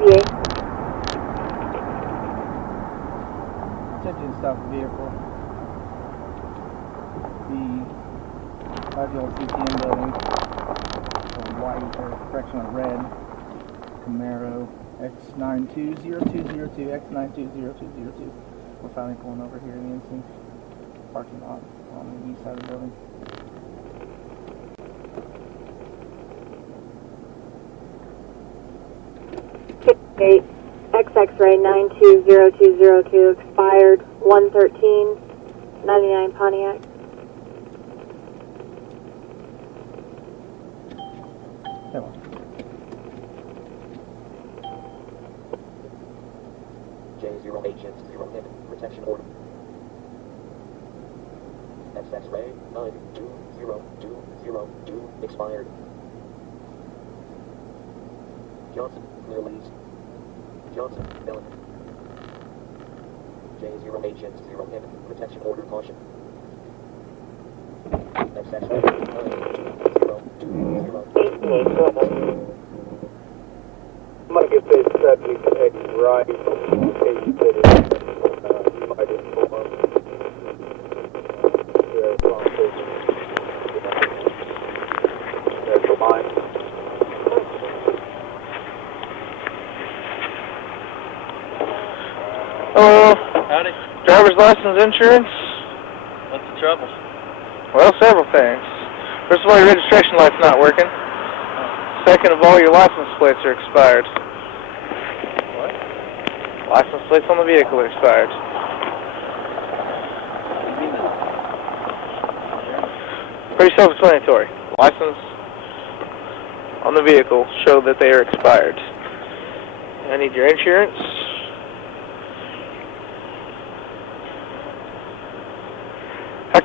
KVA. Attention, stop the vehicle. The 5-year-old CTM building. A white, or correction, a red Camaro X920202, X920202. We're finally pulling over here in the Instinct parking lot on the east side of the building. Eight XX-ray 920202 expired 113 99 Pontiac. Come on. J0HX0 protection order. XX-ray 92002 expired. Johnson, clear leads. Johnson, Miller. J0HX0 protection order caution. XX-ray 92020. I'm going to give this subject X right in case you did it. You might inform your conversation. That's the line. Hello. Howdy. Driver's license, insurance? What's the trouble? Well, several things. First of all, your registration light's not working. Second of all, your license plates are expired. What? License plates on the vehicle are expired. Pretty self-explanatory. License on the vehicle show that they are expired. I need your insurance. How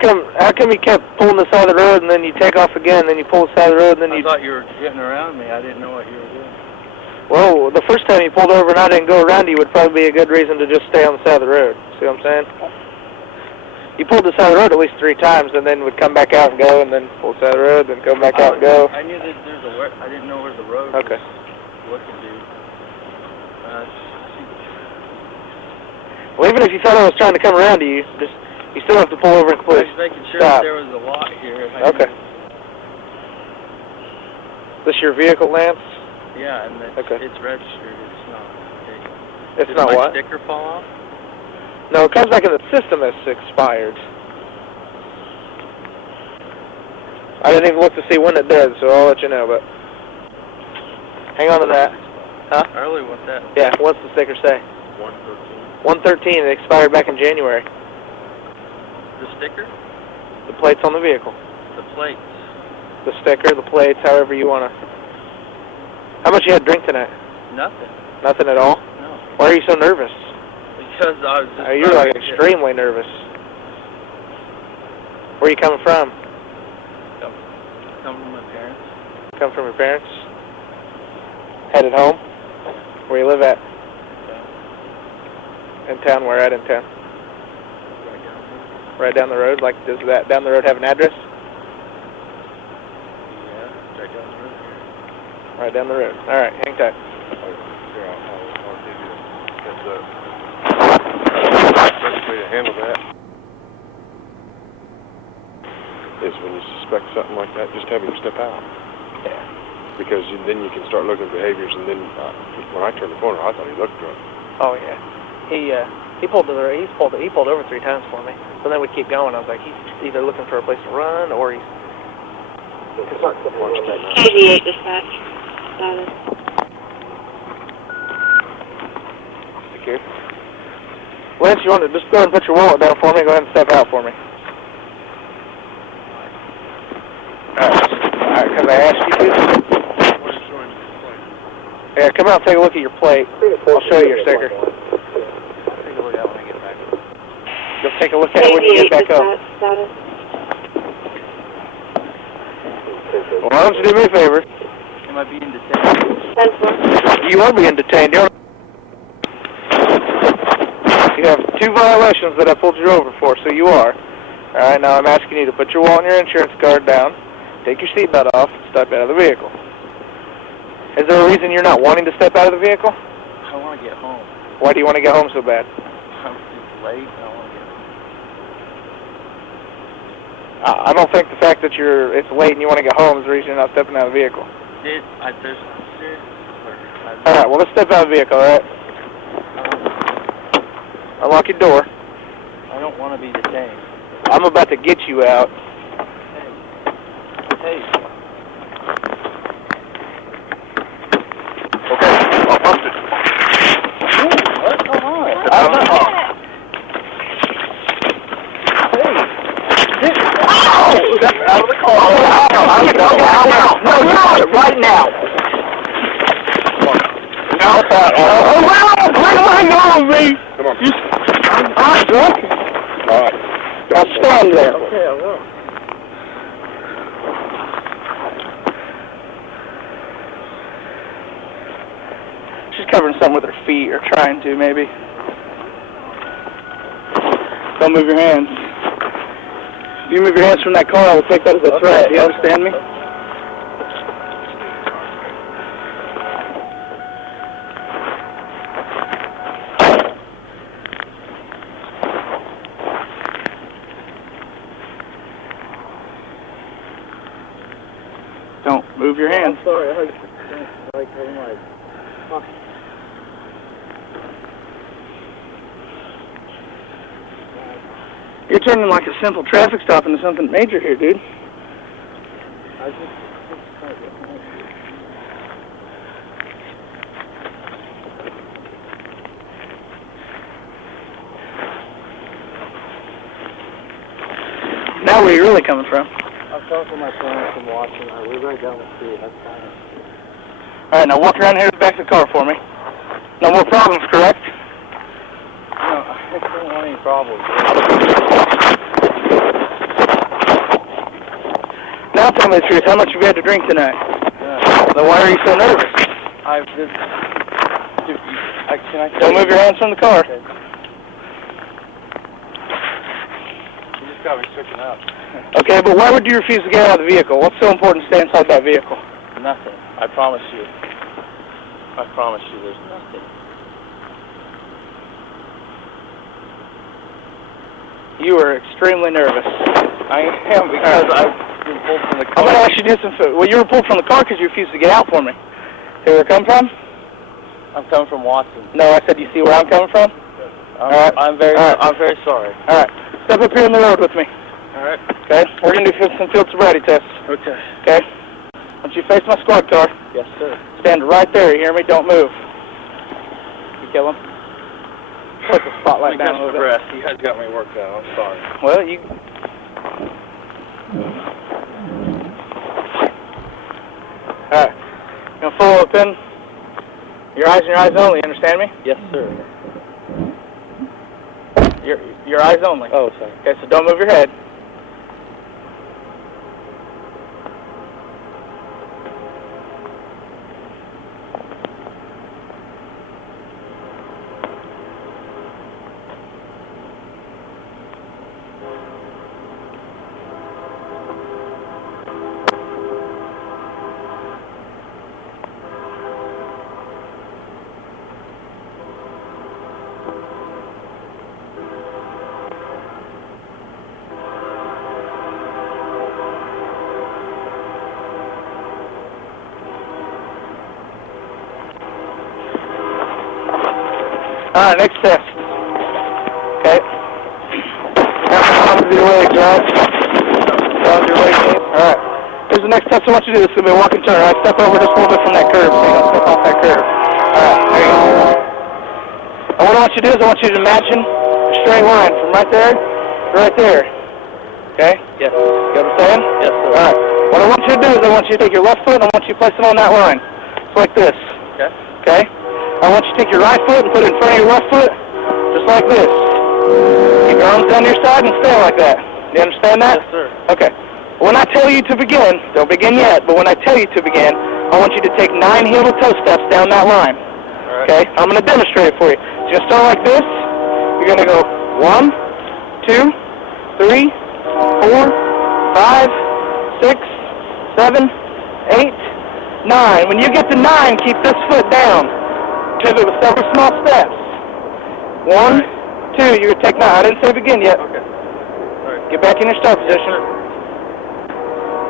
come you kept pulling the side of the road and then you take off again, then you pull the side of the road and then I you... thought you were getting around me. I didn't know what you were doing. Well, the first time you pulled over and I didn't go around you would probably be a good reason to just stay on the side of the road. See what I'm saying? You pulled the side of the road at least 3 times and then would come back out and go and then pull the side of the road, then come back out and go. I knew that there's a... I didn't know where the road Okay. was looking to. Well, even if you thought I was trying to come around to you, you still have to pull over and I please was making sure stop. that there was a lot here. Okay. Is this your vehicle, Lance? Yeah, and Okay. it's registered. It's not. It's Did not my what? sticker fall off? No, it comes back in the system as expired. I didn't even look to see when it did, so I'll let you know, but... Hang on to that. Huh? I really want that. Yeah, what's the sticker say? 113. 113, it expired back in January. The sticker? The plate's on the vehicle. The plates. The sticker, the plates, however you want to... How much you had to drink tonight? Nothing. Nothing at all? No. Why are you so nervous? Because I was just... You're like extremely nervous. Where are you coming from? Come from my parents. Come from your parents? Headed home? Where you live at? In town? Where at in town? Right down the road? Like, does that down the road have an address? Yeah, right down the road here. Right down the road. All right, hang tight. Here, I'll give you a heads up. Best way to handle that is when you suspect something like that, just have him step out. Yeah. Because then you can start looking at behaviors, and then when I turned the corner, I thought he looked drunk. Oh yeah. He pulled over 3 times for me. So then we'd keep going. I was like, he's either looking for a place to run or he's... KVA dispatch. Status. Secure. Lance, you want to just go ahead and put your wallet down for me? Go ahead and step out for me. Alright, because I asked you to. Yeah, come out and take a look at your plate. I'll show you your sticker. Take a look at it when I get back. You'll take a look at it when you get back up. Status. Well, why don't you do me a favor? Am I being detained? 10-4. You are being detained. You have 2 violations that I pulled you over for, so you are. Alright, now I'm asking you to put your wallet and your insurance card down, take your seatbelt off, and step out of the vehicle. Is there a reason you're not wanting to step out of the vehicle? want to get home. Why do you want to get home so bad? It's late. I want to get I don't think the fact that it's late and you want to get home is the reason you're not stepping out of the vehicle. there's All right, well, let's step out of the vehicle, all right? Unlock your door. I don't want to be detained. I'm about to get you out. Hey. Okay, I'll bust it. What? Come on. Step out of the car. No, right now. Come on. I'm drunk. All right. Now stand there. Okay, I will. She's covering something with her feet, or trying to, maybe. Don't move your hands. If you move your hands from that car, I will take that as a threat. Do you understand me? Don't move your hands. I'm sorry. I'm like, fuck. You're turning like a simple traffic stop into something major here, dude. I just trying to get home. Now where are you really coming from? I'm coming from my parents from watching. We're right down the street. That's fine. All right, now walk around here to the back of the car for me. No more problems, correct? No, I don't want any problems. Now tell me the truth. How much have you had to drink tonight? Yeah. Then why are you so nervous? I've just... Dude, can I... Don't move your hands from the car. Okay. You just got me shaken up. Okay, but why would you refuse to get out of the vehicle? What's so important to stay inside that vehicle? Nothing. I promise you. I promise you there's nothing. You are extremely nervous. I am because I've been pulled from the I'm car. going to ask you to do some food. Well, you were pulled from the car because you refused to get out for me. See where I come from? I'm coming from Watson. No, I said you see where I'm coming from? Alright. I'm very sorry. All right. Step up here in the road with me. Alright. Okay? We're going to do some field sobriety tests. Okay. Okay? I want you to face my squad car. Yes, sir. Stand right there, you hear me? Don't move. You kill him? Put the spotlight down a little bit. breath. You guys got me worked out. I'm sorry. Well, you... Alright. You're going to full open. Your eyes and your eyes only, you understand me? Yes, sir. Your eyes only. Oh, sorry. Okay, so don't move your head. Alright, next test. Okay. Down to your legs, alright? Down to your legs. Alright. Here's the next test I want you to do. This is going to be a walk and turn, alright? Step over just a little bit from that curve so you don't step off that curve. Alright, there you go. And what I want you to do is I want you to imagine a straight line from right there to right there. Okay? Yes. You understand? Yes, sir. Alright. What I want you to do is I want you to take your left foot and I want you to place it on that line. It's like this. Okay. Okay? I want you to take your right foot and put it in front of your left foot, just like this. Keep your arms down to your side and stay like that. Do you understand that? Yes, sir. Okay. When I tell you to begin, don't begin yet, but when I tell you to begin, I want you to take 9 heel-to-toe steps down that line. All right. Okay? I'm going to demonstrate it for you. So you're going to start like this. You're going to go 1, 2, 3, 4, 5, 6, 7, 8, 9. When you get to 9, keep this foot down. pivot with several small steps. 1, 2, you're going to take 9. I didn't say begin yet. Okay. All right. Get back in your start position.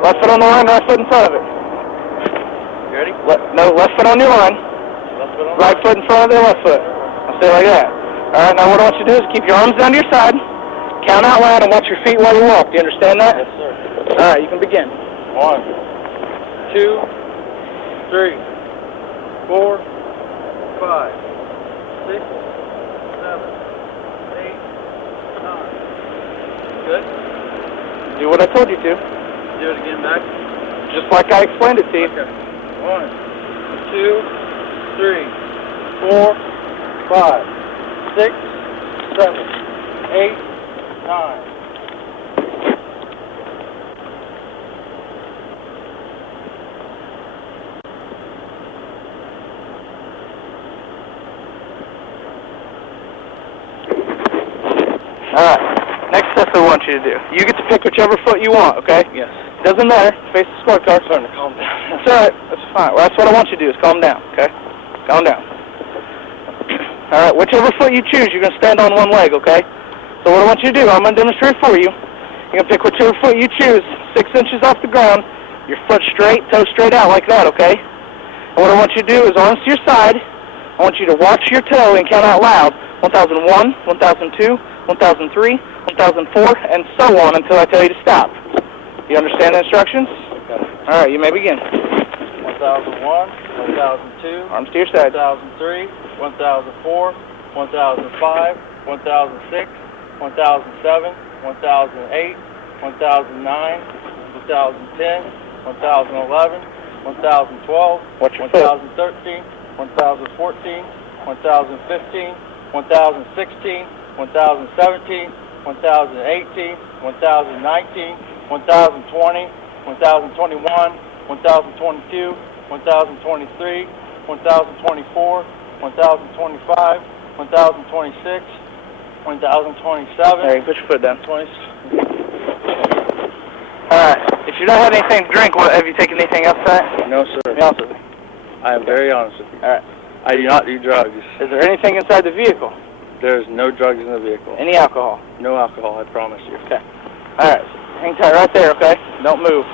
Left foot on the line, right foot in front of it. You ready? No, left foot on your line. Left foot on. Right foot in front of the left foot. I'll stay like that. All right, now what I want you to do is keep your arms down to your side. Count out loud and watch your feet while you walk. Do you understand that? Yes, sir. All right, you can begin. 1, 2, 3, 4, 5, 6, 7, 8, 9. Good. Do what I told you to. Do it again, back. Just like I explained it to you. Okay. 1, 2, 3, 4, 5, 6, 7, 8, 9. All right. Next step I want you to do. You get to pick whichever foot you want, okay? Yes. Doesn't matter. Face the scorecard. Starting to calm down. It's all right. That's fine. Well, that's what I want you to do is calm down, okay? Calm down. All right. Whichever foot you choose, you're going to stand on one leg, okay? So what I want you to do, I'm going to demonstrate for you. You're going to pick whichever foot you choose, 6 inches off the ground, your foot straight, toe straight out like that, okay? And what I want you to do is arms to your side. I want you to watch your toe and count out loud. 1001, 1002, 1003, 1004, and so on until I tell you to stop. You understand the instructions? All right, you may begin. 1001, 1002, Arms to your side. 1003, 1004, 1005, 1006, 1007, 1008, 1009, 2010, 1011, 1012, Watch your foot. 1013, 1014, 1015, 1016, 1017, 1018, 1019, 1020, 1021, 1022, 1023, 1024, 1025, 1026, 1027. All right, put your foot down. 20. All right. If you don't have anything to drink, have you taken anything else tonight? No, sir. Be honest with me. I am very honest with you. All right. I do not do drugs. Is there anything inside the vehicle? There is no drugs in the vehicle. Any alcohol? No alcohol, I promise you. Okay. All right. Hang tight right there, okay? Don't move.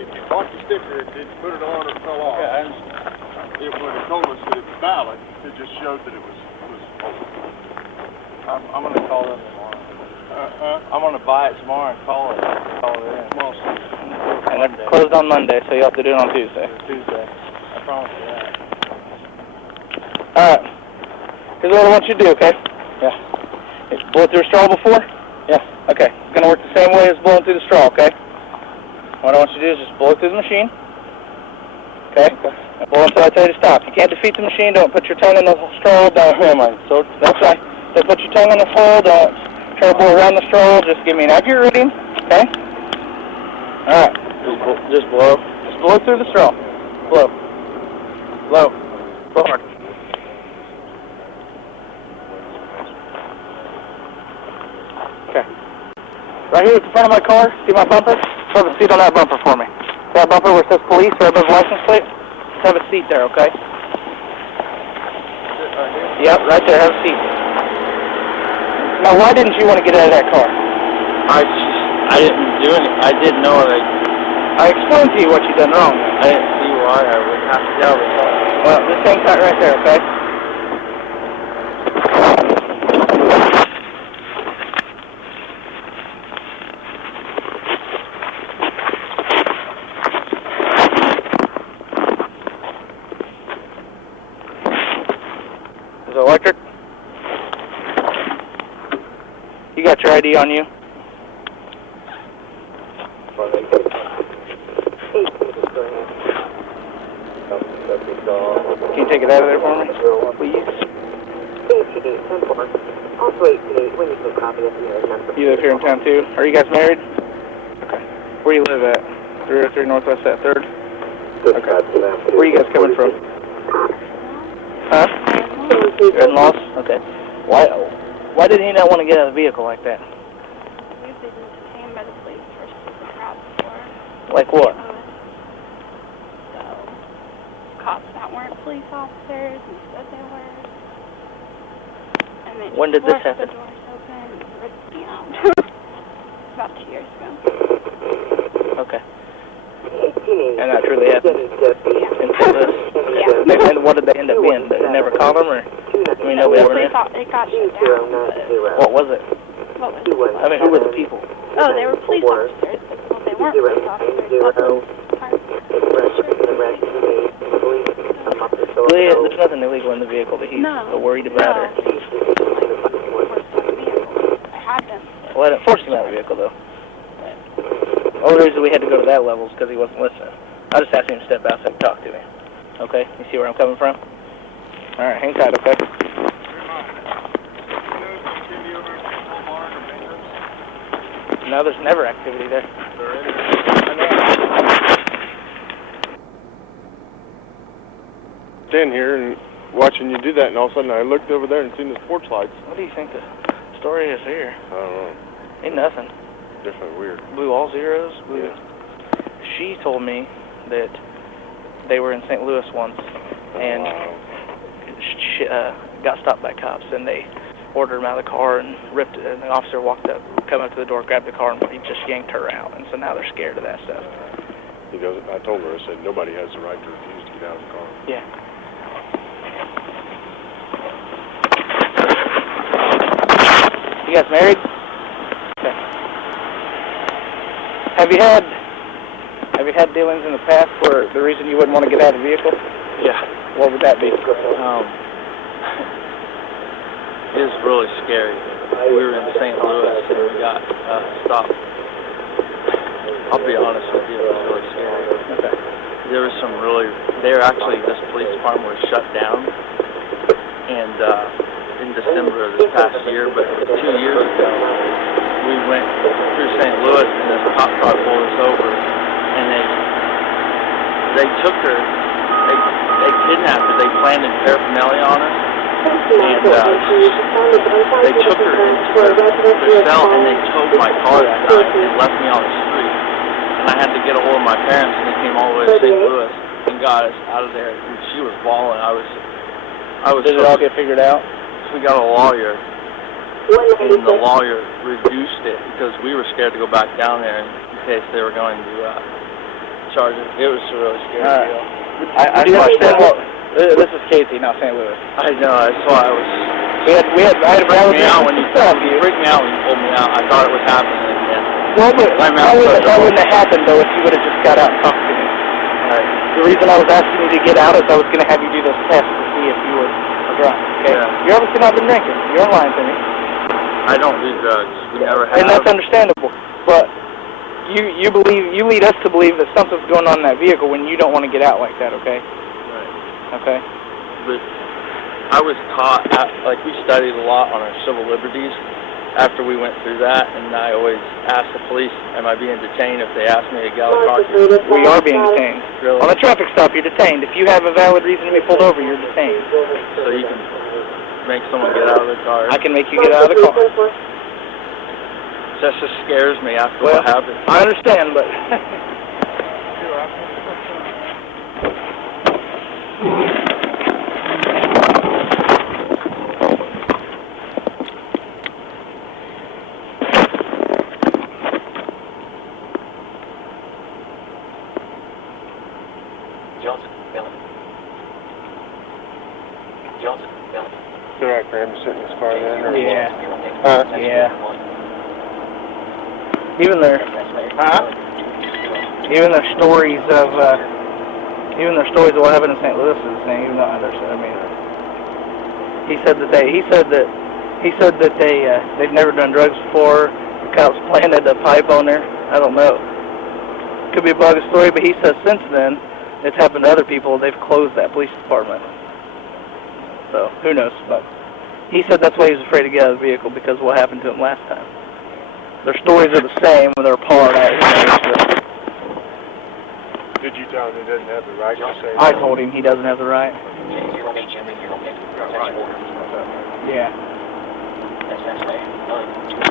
If you caught the sticker and didn't put it on or fell off, Yeah, I understand. it would have told us that it's valid. It just showed that it was open. I'm going to call them tomorrow. I'm going to buy it tomorrow and call it in. Well, And they're closed on Monday, so you have to do it on Tuesday. Tuesday. I promise you that. All right. Here's what I want you to do, okay? Yeah. You blow through a straw before? Yeah. Okay. It's going to work the same way as blowing through the straw, okay? What I want you to do is just blow through the machine. Okay? And blow until I tell you to stop. You can't defeat the machine. Don't put your tongue in the straw. Don't. So that's right. So put your tongue in the hole. Don't try to blow around the straw. Just give me an accurate reading. Okay? All right. Just blow. Just blow through the straw. Blow. Blow. Blow hard. Okay. Right here at the front of my car, see my bumper? Just have a seat on that bumper for me. See that bumper where it says police right above the license plate? Just have a seat there, okay? Yep, right there, have a seat. Now, why didn't you want to get out of that car? I didn't do any. I didn't know it. I explained to you what you done wrong. I didn't see why I would have to tell the car. Well, just hang tight right there, okay? Is it electric? You got your ID on you? Can you take it out of there for me, please? Also 88, when you can copy of the number. You live here in town too? Are you guys married? Okay. Where you live at? 303 Northwest at 3rd? Okay. Where are you guys coming from? Huh? Your in-laws? Okay. Why did he not want to get out of the vehicle like that? We've been detained by the police for stupid crap before. Like what? So, cops that weren't police officers and said they were. And they When did this forced happen? the doors open and ripped me out. About 2 years ago. Okay. And that truly happened? Yeah. In St. Louis? Yeah. And what did they end up being? They never caught him, or? I mean, nobody ever knew? It got shut down, but What was it? what was it? I mean, who were the people? Oh, they were police officers. Well, they weren't police officers. Also, There's nothing illegal in the vehicle that he's no. worried about, No. or? I had them. Well, I didn't force him out of the vehicle, though. The only reason we had to go to that level is because he wasn't listening. I just asked him to step out so he could talk to me. Okay? You see where I'm coming from? All right, hang tight, okay? No, there's never activity there. Standing here and watching you do that, and all of a sudden I looked over there and seen the porch lights. What do you think the story is here? I don't know. Ain't nothing. Definitely weird. Blew all zeros. Yeah. She told me that they were in St. Louis once and she, got stopped by cops, and they ordered him out of the car and ripped it, and the officer come up to the door, grabbed the car, and he just yanked her out, and so now they're scared of that stuff. He goes, I told her, I said, nobody has the right to refuse to get out of the car. Yeah. You guys married? Okay. Have you had dealings in the past where the reason you wouldn't want to get out of the vehicle? Yeah. What would that be? It was really scary. We were in St. Louis and we got stopped. I'll be honest with you, it was really scary. Okay. There was some really, this police department was shut down, and in December of this past year, but 2 years ago, we went through St. Louis and this cop car pulled us over, and they took her, they kidnapped her, they planted paraphernalia on her, and they took her into their cell and they towed my car that night and left me on the street. And I had to get a hold of my parents, and they came all the way to St. Louis and got us out of there. And she was bawling. I was. Did it all get figured out? We got a lawyer, and the lawyer reduced it because we were scared to go back down there in case they were going to charge it. It was a really scary deal. I do understand. This is Casey, not St. Louis. I know. That's why I was. I had a freaked me out when you freaked me out when you pulled me out. I thought it was happening. Well, but that wouldn't have happened, though, if you would have just got out and talked to me. Right. The reason I was asking you to get out is I was going to have you do those tests to see if you were drunk, okay? Yeah. You're obviously not been drinking. You're lying to me. I don't do drugs. We never have. And that's understandable. But you lead us to believe that something's going on in that vehicle when you don't want to get out like that, okay? Right. Okay? But I was taught, we studied a lot on our civil liberties after we went through that, and I always asked the police, am I being detained if they ask me to get out of the car? We are being detained. Really? On a traffic stop, you're detained. If you have a valid reason to be pulled over, you're detained. So you can make someone get out of the car? I can make you get out of the car. That just scares me after what happened. I understand, but... Johnson, Ellen. Johnson, Ellen. Is it all right for him to sit in his car then? Or Yeah. Yeah. Even their stories of what happened in St. Louis is the same. Even though I understand. I mean, he said that they've never done drugs before. The cops planted a pipe on there. I don't know. Could be a bogus story, but he says since then it's happened to other people. They've closed that police department. So who knows? But he said that's why he was afraid to get out of the vehicle because of what happened to him last time. Their stories are the same when they're apart. Did you tell him he doesn't have the right to say I no? told him he doesn't have the right. 08 Jimmy, 08, Right. attention order. Yeah. SSA, 920,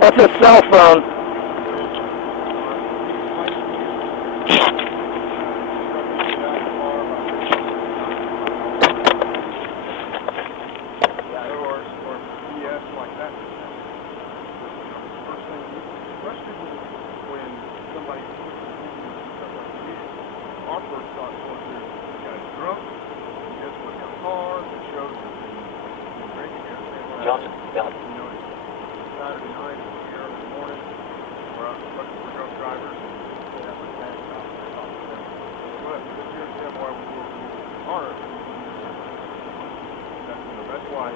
That's a cell phone. Or BS like that. First people, when somebody our first thought was this guy's drunk, he just went in a car that shows that he's drinking everything. Johnson, Valley. You know, it's Saturday night, it's here in the morning, we're out looking for drunk drivers, and they have a tank out there. But this here's them why we were hard. That's why.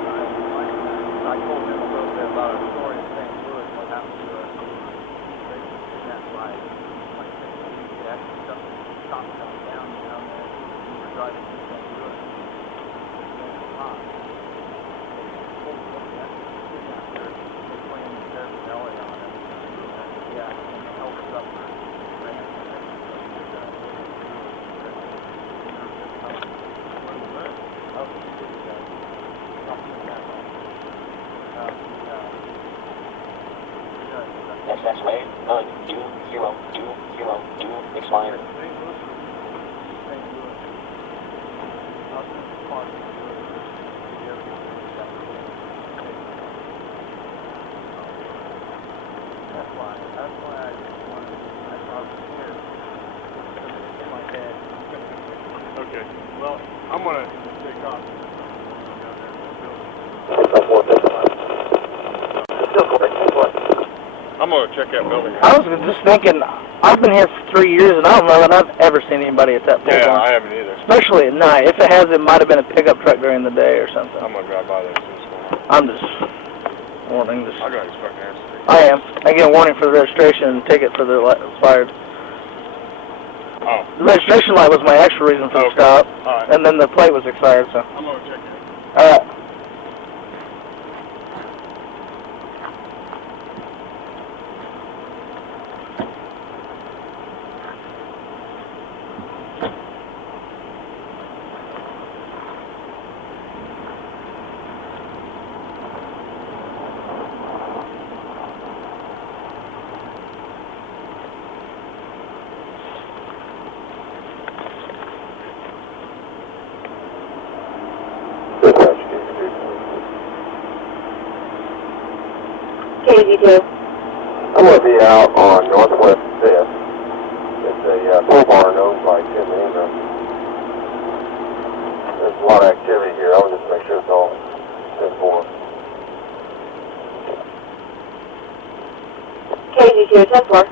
I told him a little bit about our story in St. Louis, what happened to us. That's why we actually stopped down there. We were driving to St. Louis. It was hot. They playing the paraphernalia on it. Yeah, and they held us up for SSA, 92002, expired. That's why I just wanted, I thought it was here. In my head. Okay, well, I'm gonna take off. I'm gonna check that building I out. was just thinking, I've been here for 3 years and I don't know that I've ever seen anybody at that pole Yeah, barn. I haven't either. Especially at night. If it has, it might have been a pickup truck during the day or something. I'm gonna drive by there as soon as possible. I'm just warning this. I got his fucking ass. I am. I get a warning for the registration and ticket for the expired. Oh, The registration light was my actual reason for the Okay. stop, alright. and then the plate was expired, so. I'm gonna check it. Alright. KG2. I'm going to be out on Northwest 5th. It's a pole barn owned by Tim Ingram. There's a lot of activity here. I want to just make sure it's all 10-4. KG2, 10-4.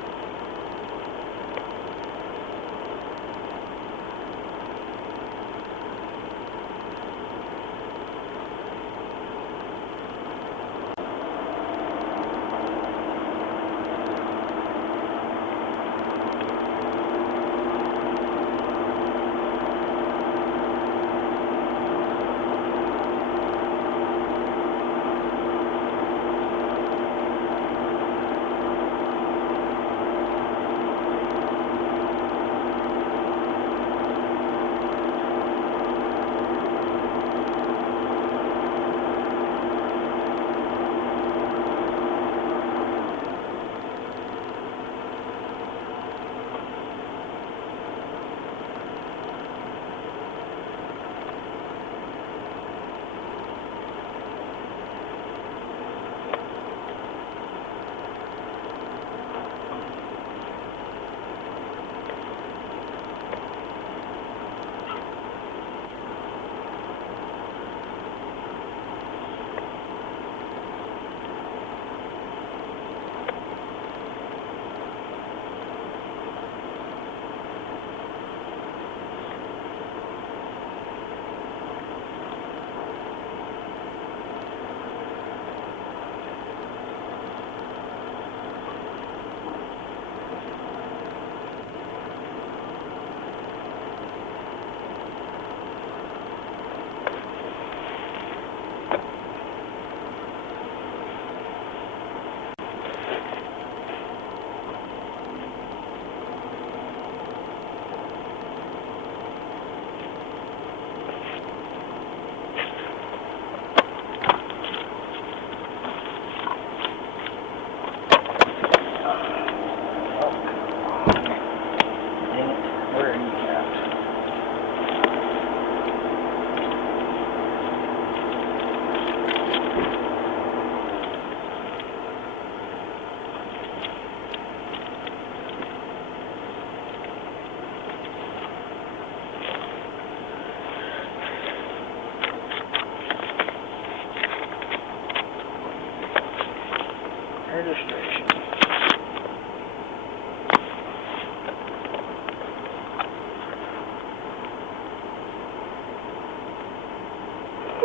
registration.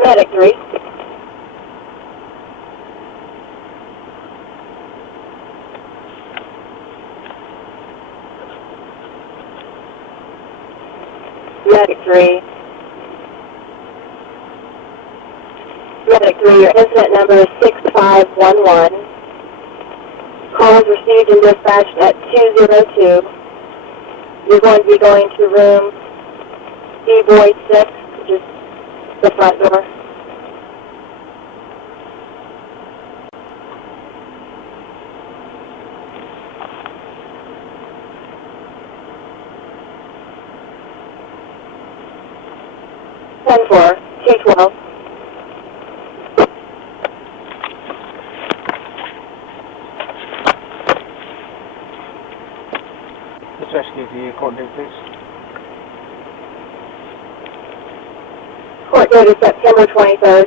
Medic 3. Medic 3. Medic 3, your incident number is 6511. Call is received and dispatched at 202. You're going to be going to room D-Boy 6, which is the front door. Ten four 212. Dispatch, give the court date, please. Court date is September 23rd.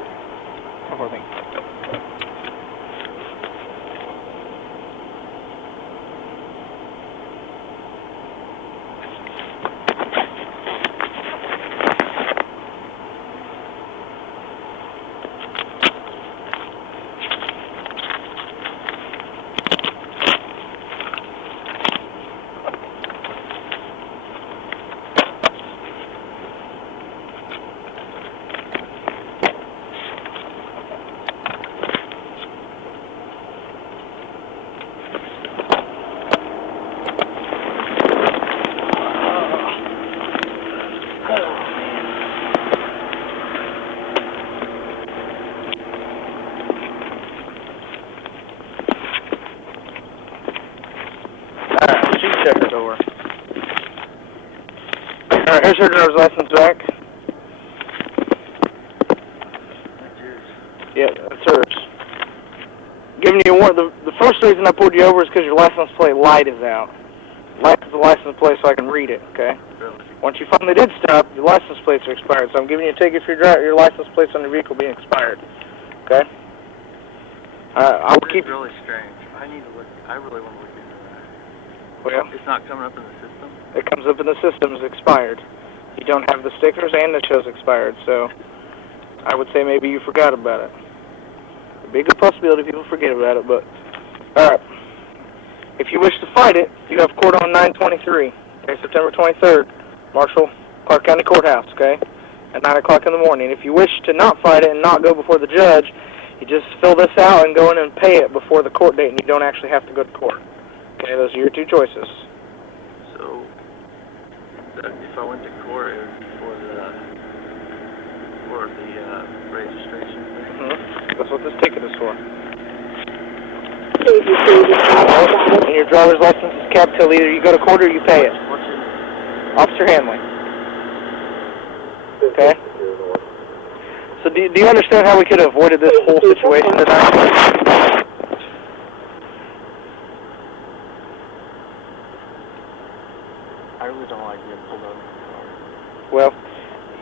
Thank you. Check her door. Alright, here's her driver's license back. That's yours. Yeah, that's hers. Giving you a warning, the first reason I pulled you over is because your license plate light is out. Light is the license plate so I can read it, okay? Really? Once you finally did stop, your license plates are expired, so I'm giving you a ticket for your license plates on your vehicle being expired, okay? I will keep... It's really strange. I really want to look into that. Well, It's not coming up in the system? it comes up in the system as expired. You don't have the stickers and it shows expired, so I would say maybe you forgot about it. A big possibility people forget about it, but... Alright. If you wish to fight it, you have court on 9/23, okay, September 23rd, Marshall, Clark County Courthouse, okay, at 9 o'clock in the morning. If you wish to not fight it and not go before the judge, you just fill this out and go in and pay it before the court date, and you don't actually have to go to court. Okay, those are your two choices. So, if I went to court, it would be for the registration thing? Mm-hmm. That's what this ticket is for. KGC. And your driver's license is kept till either you go to court or you pay it. What's your name? Officer Hanley. Okay? So do you understand how we could have avoided this whole situation tonight? I really don't like being pulled over. Well,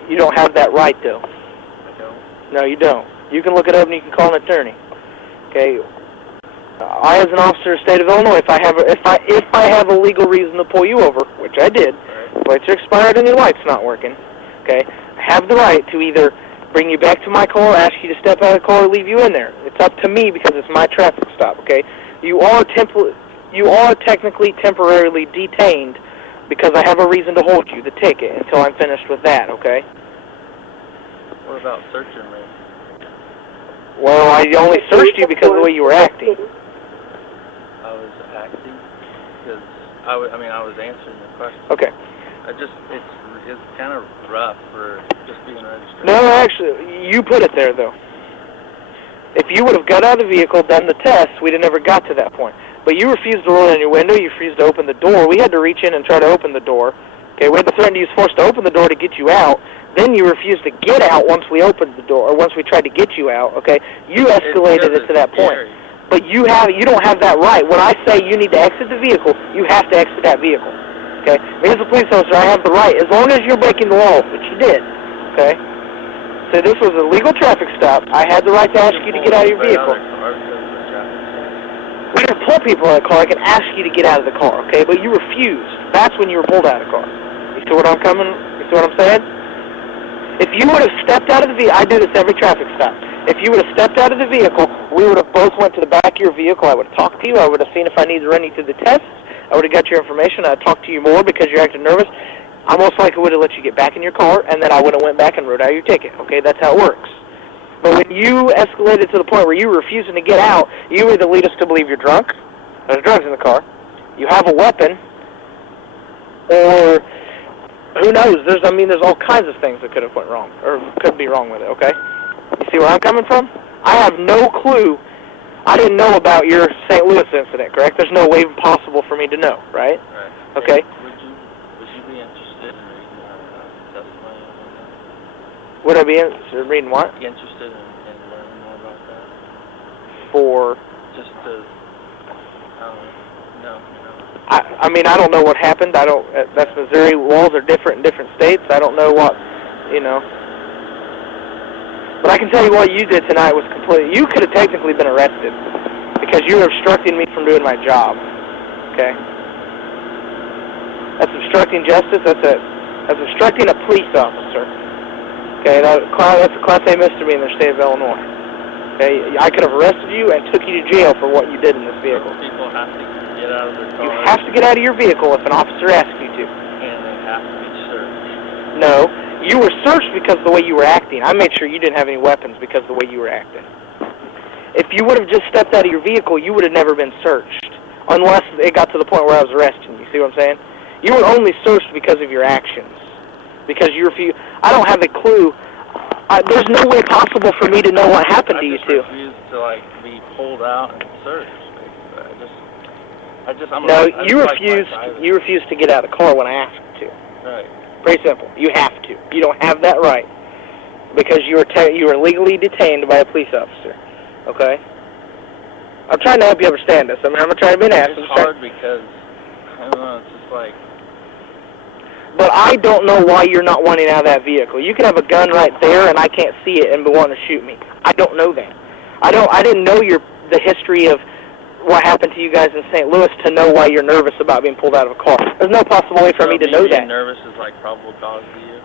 you don't have that right, though. I don't. No, you don't. You can look it up and you can call an attorney. Okay? I, as an officer of the state of Illinois, if I have a legal reason to pull you over, which I did, lights are expired and your light's not working, okay, I have the right to either bring you back to my car or ask you to step out of the car or leave you in there. It's up to me because it's my traffic stop, okay? You are technically temporarily detained because I have a reason to hold you, the ticket, until I'm finished with that, okay? What about searching me? Well, I only searched you because of the way you were acting. I was acting because I was answering the question. Okay. It's kind of rough for just being registered. No, actually, you put it there, though. If you would have got out of the vehicle, done the test, we'd have never got to that point. But you refused to roll down your window, you refused to open the door. We had to reach in and try to open the door. Okay, we had to threaten you was forced to open the door to get you out. Then you refused to get out once we opened the door, or once we tried to get you out, okay? You escalated it to that point. But you don't have that right. When I say you need to exit the vehicle, you have to exit that vehicle. Okay? Me as a police officer, I have the right, as long as you're breaking the law, which you did. Okay? So this was a legal traffic stop. I had the right to ask you to get out of your vehicle. We can pull people out of the car. I can ask you to get out of the car, okay? But you refused. That's when you were pulled out of the car. You see what I'm coming? You see what I'm saying? If you would have stepped out of the vehicle, I do this every traffic stop. If you would have stepped out of the vehicle, we would have both went to the back of your vehicle. I would have talked to you. I would have seen if I needed to run you through the tests. I would have got your information. I'd talk to you more because you're acting nervous. I most likely would have let you get back in your car, and then I would have went back and wrote out your ticket. Okay, that's how it works. But when you escalated to the point where you were refusing to get out, you either lead us to believe you're drunk, there's drugs in the car, you have a weapon, or who knows? There's all kinds of things that could have went wrong, or could be wrong with it, okay? You see where I'm coming from? I have no clue. I didn't know about your St. Louis incident, correct? There's no way possible for me to know, right? Right. Okay. Would you be interested in reading testimony on that? Would I be interested in reading what? Be interested in learning more about that? For? Just to, no. I mean, I don't know what happened. I don't. That's Missouri. Laws are different in different states. I don't know what, But I can tell you what you did tonight was completely. You could have technically been arrested because you were obstructing me from doing my job. Okay. That's obstructing justice. That's obstructing a police officer. Okay. That's a Class A misdemeanor in the state of Illinois. Okay. I could have arrested you and took you to jail for what you did in this vehicle. People have to get out of their car. You have to get out of your vehicle if an officer asks you to. And they have to be searched. No, you were searched because of the way you were acting. I made sure you didn't have any weapons because of the way you were acting. If you would have just stepped out of your vehicle, you would have never been searched, unless it got to the point where I was arresting you. See what I'm saying? You were only searched because of your actions, because you refused. I don't have a clue. There's no way possible for me to know what happened to you two. I just refused to be pulled out and searched. You refused to get out of the car when I asked you to. Right. Pretty simple. You have to. You don't have that right because you were legally detained by a police officer. Okay. I'm trying to help you understand this. I mean, I'm not trying to be an ass. It's hard because I don't know. It's just like. But I don't know why you're not wanting out of that vehicle. You could have a gun right there, and I can't see it, and be wanting to shoot me. I don't know that. I didn't know the history of what happened to you guys in St. Louis to know why you're nervous about being pulled out of a car. There's no possible way for me to know that. Being nervous is like probable cause to you.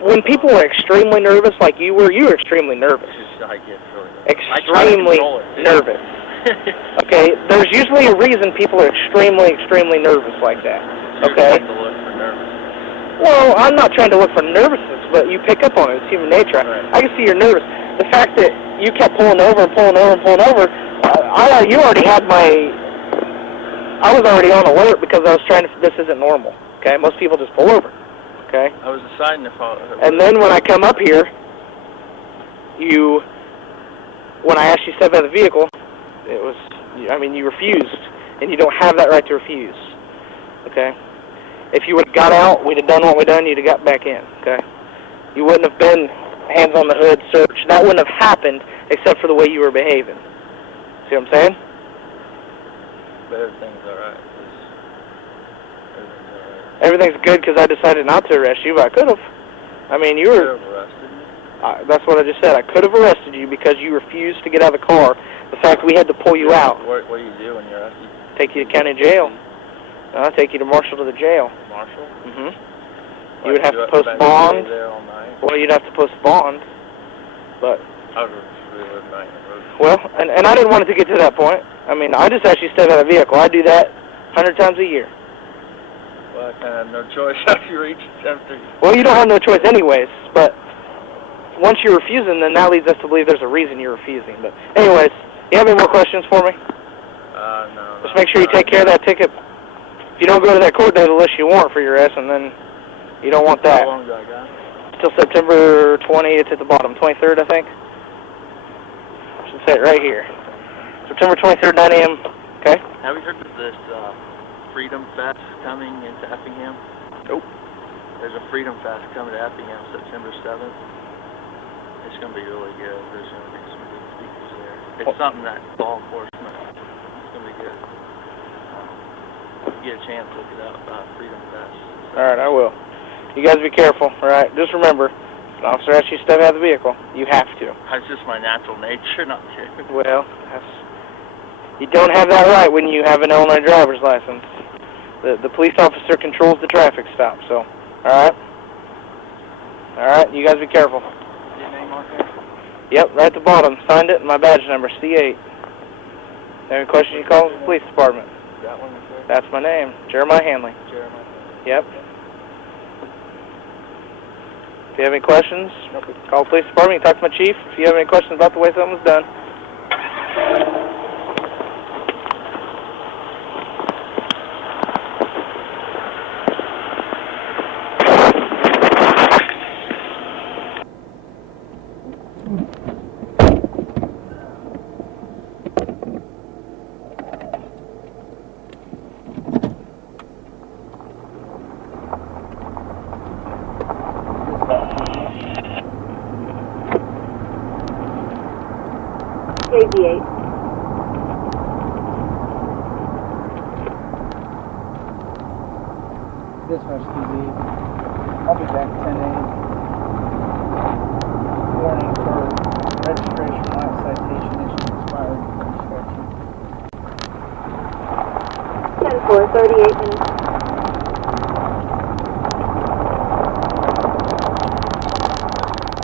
When people are extremely nervous, like you were extremely nervous. I get really nervous. Extremely nervous. Okay, there's usually a reason people are extremely, extremely nervous like that. Okay. You're trying to look for nervousness. Well, I'm not trying to look for nervousness, but you pick up on it. It's human nature. Right. I can see you're nervous. The fact that you kept pulling over and pulling over and pulling over, you already had I was already on alert because I was trying to. This isn't normal. Okay, most people just pull over. Okay. I was deciding if And then when I come up here, when I asked you to step out of the vehicle, you refused, and you don't have that right to refuse. Okay. If you would have got out, we'd have done what we done. You'd have got back in. Okay. You wouldn't have been hands on the hood search. That wouldn't have happened except for the way you were behaving. See what I'm saying? But everything's all right. Everything's good because I decided not to arrest you, but I could have. I mean, you were. Could have arrested me. That's what I just said. I could have arrested you because you refused to get out of the car. The fact we had to pull you out. What do you do when you're arrested? Take you to county jail. I'll take you to Marshall to the jail. Marshall? Mm-hmm. You would have to post bond. There all night? Well, you'd have to post bond. But. I would really live night in the road. Well, and I didn't want it to get to that point. I mean, I just actually step out of the vehicle. I do that 100 times a year. Well, I kind of have no choice after you reach after. Well, you don't have no choice anyways, but once you're refusing, then that leads us to believe there's a reason you're refusing. But anyways, you have any more questions for me? No. Just make sure you take care of that ticket. If you don't go to that court date, they'll list you a warrant for your ass, and then you don't want that. How long do I got? Till September 20th, it's at the bottom. 23rd, I think. I should say it right here. September 23rd, 9 a.m. Okay? Have you heard of this Freedom Fest coming into Effingham? Nope. There's a Freedom Fest coming to Effingham September 7th. It's going to be really good. There's going to be some good speakers there. It's something that law enforcement, it's going to be good. If you get a chance, look it up, Freedom Fest. All right, I will. You guys be careful, all right? Just remember, if an officer asks you to step out of the vehicle, you have to. That's just my natural nature, not to. Well, You don't have that right when you have an Illinois driver's license. The police officer controls the traffic stop, so, alright? Alright, you guys be careful. Your name on there? Yep, right at the bottom. Signed it, and my badge number, C8. Any questions, you call the police department. That one, sir? That's my name, Jeremiah Hanley. Jeremiah. Yep. If you have any questions, call the police department. You can talk to my chief if you have any questions about the way something was done. KV8. Dispatch TV. I'll be back at 10 a.m. Warning for registration light citation issued expired registration. 10-4, 38 minutes.